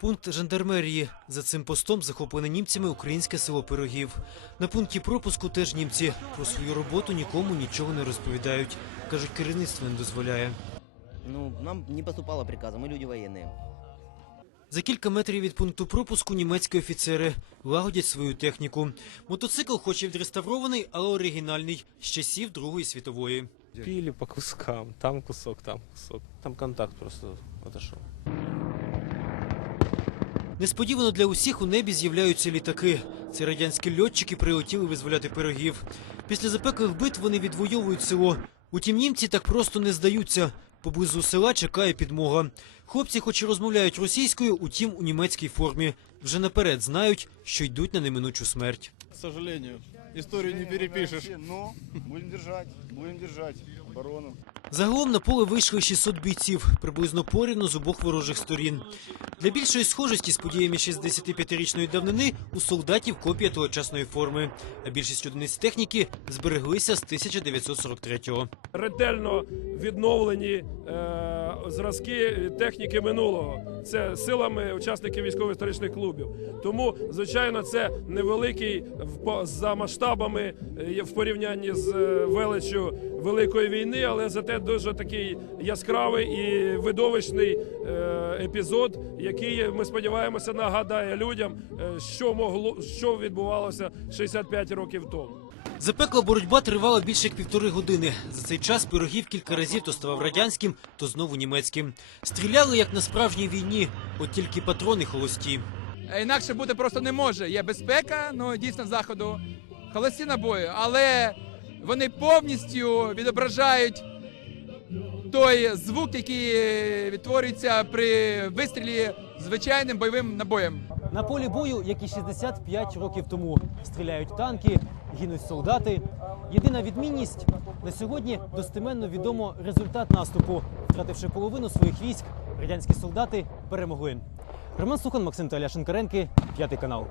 Пункт жандармерії. За цим постом захоплене німцями українське село Пирогів. На пункті пропуску теж німці про свою роботу нікому нічого не розповідають. Кажуть, керівництво не дозволяє. Ну, нам не поступало приказа, мы люди военные. За кілька метрів від пункту пропуску німецькі офіцери лагодять свою техніку. Мотоцикл, хоч і відреставрований, але оригінальний з часів Другої світової. Пили по кускам. Там кусок, там кусок. Там контакт просто отошел. Несподівано для усіх у небі з'являються літаки. Ці радянські льотчики прилетіли визволяти пирогів. Після запеклих битв вони відвоюють село. Утім, німці так просто не здаються. Поблизу села чекає підмога. Хлопці, хоч і розмовляють російською, утім у німецькій формі. Вже наперед знають, що йдуть на неминучу смерть. К историю не перепишешь. Но будем держать, будем держать оборону. Загалом на поле вийшли 600 бійців, приблизно порівну з обох ворожих сторін. Для більшої схожості з подіями 65-річної давнини у солдатів копія тогочасної форми, а більшість одиниць техніки збереглися з 1943-го. ретельно відновлені е, зразки техніки минулого. Це силами учасників військово-історичних клубів. Тому, звичайно, це невеликий за масштабами е, в порівнянні з е, величчю Великої війни, але зате дуже такий яскравий і видовищний е, епізод, який ми сподіваємося нагадає людям, що могло що відбувалося 65 років тому. Запекла боротьба тривала більше як півтори години. За цей час пирогів кілька разів то ставав радянським, то знову німецьким. Стріляли як на справжній війні, от тільки патрони холості. Е, Інакше бути просто не може. Є безпека, ну дійсно заходу, холості набої, але вони повністю відображають той звук, який е, відтворюється при вистрілі звичайним бойовим набоєм. На полі бою, як і 65 років тому, стріляють танки, гинуть солдати. Єдина відмінність на сьогодні достеменно відомо результат наступу. Втративши половину своїх військ, радянські солдати перемогли. Роман Сухан, Максим Таля Шинкаренки, п'ятий канал.